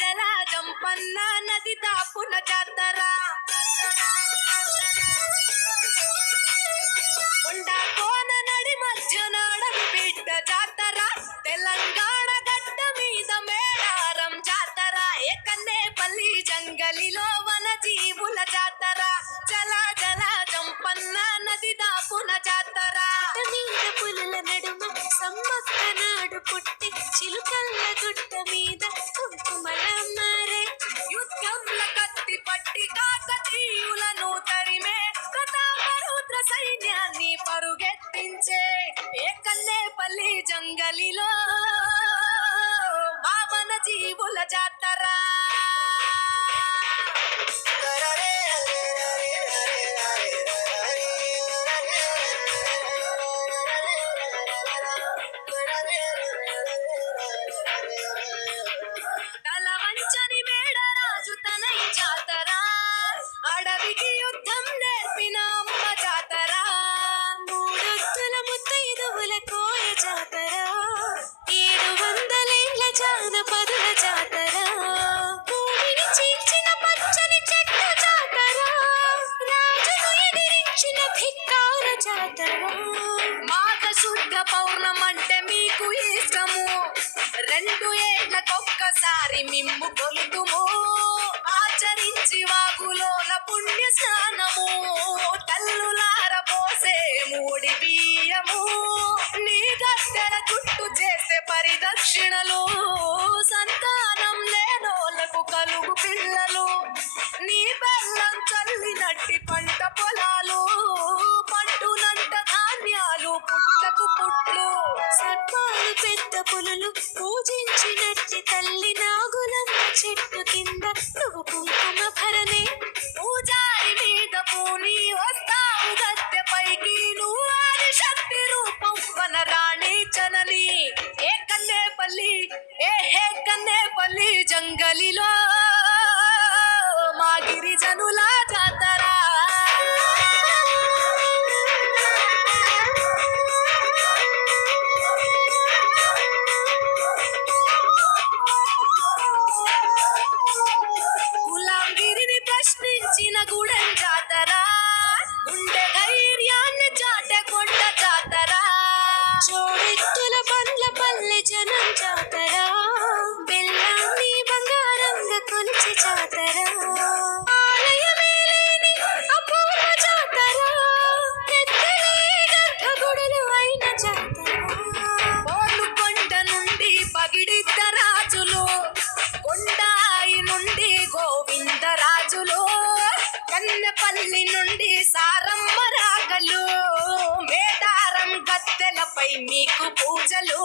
జల జంపన్న నది దాపున జాతర కొండ కోన నడి మధ్యన అడవి బిడ్డ జాతర తెలంగాణ గడ్డ మీద మేడారం జాతర ఎకన్నేపల్లి జంగలిలో వన జీవుల జాతర జల జల జంపన్న నది దాపున జాతర మీద పులుల నడుమ సమ్మక్క నాడు పుట్టి చిలుకల్ల గుట్ట మీద కుంకుమల మారే యుద్ధంల కత్తి పట్టి కాకతీయులను తరిమే ప్రతాపరుద్ర సైన్యాన్ని పరుగెత్తించే ఏకన్నేపల్లి జంగలిలో మావన జీవుల జాతర తలవంచని మేడరాజు తనై జాతర అడవికి యుద్ధం నేర్పిన అమ్మ జాతర మూడొత్తుల ముత్తైదువుల కోయ జాతర 700 ఏళ్ల జానపదుల జాతర భూమిని చీల్చిన పచ్చని చెట్టు జాతర రాజును ఎదిరించిన ధిక్కార జాతర మాఘ శుద్ధ పౌర్ణమంటే మీకు ఇష్టము 2 ఏళ్లకొక్కసారి మిమ్ము కొలుతుము ఆచరించి వాగులోన పుణ్య స్నానము తల్లులార పోసే మూడి బియ్యము నీ గద్దెల చుట్టూ చేసే పరిదక్షిణలు సంతానం లేనోళ్లకు కలుగు పిల్లలు నీ బెల్లం చల్లినట్టి పంట పొలాలు పండునంట ధాన్యాలు పుట్టకు పుట్లు సర్పాలు పెద్ద పులులు పూజించినట్టి తల్లి నాగులమ్మ చెట్టు కింద నువ్వు కుంకుమ భరణే పూజారి మీద పూని వస్తావు గద్దె పైకి నువ్వు ఆది శక్తి రూపం వనరాణి చనని ఏ కన్నేపల్లి జంగలిలో మా గిరిజనుల జాతర గులాంగిరిని ప్రశ్నించిన గుడెం జాతర గుండె ధైర్యాన్ని చాటే కొండ జాతర జోడెత్తుల బండ్ల పల్లె జనం జాతర బెల్లాన్ని బంగారంగా కొలిచి జాతర ఆలయమే లేని అపూర్వ జాతర పెద్దలే గర్భగుడులు అయిన జాతర పోలు కొండ నుండి పగిడిద్ద రాజులు కొండాయి నుండి గోవిందరాజులు కన్నెపల్లి నుండి సారమ్మ రాగలు మేడారం గద్దెలపై మీకు పూజలు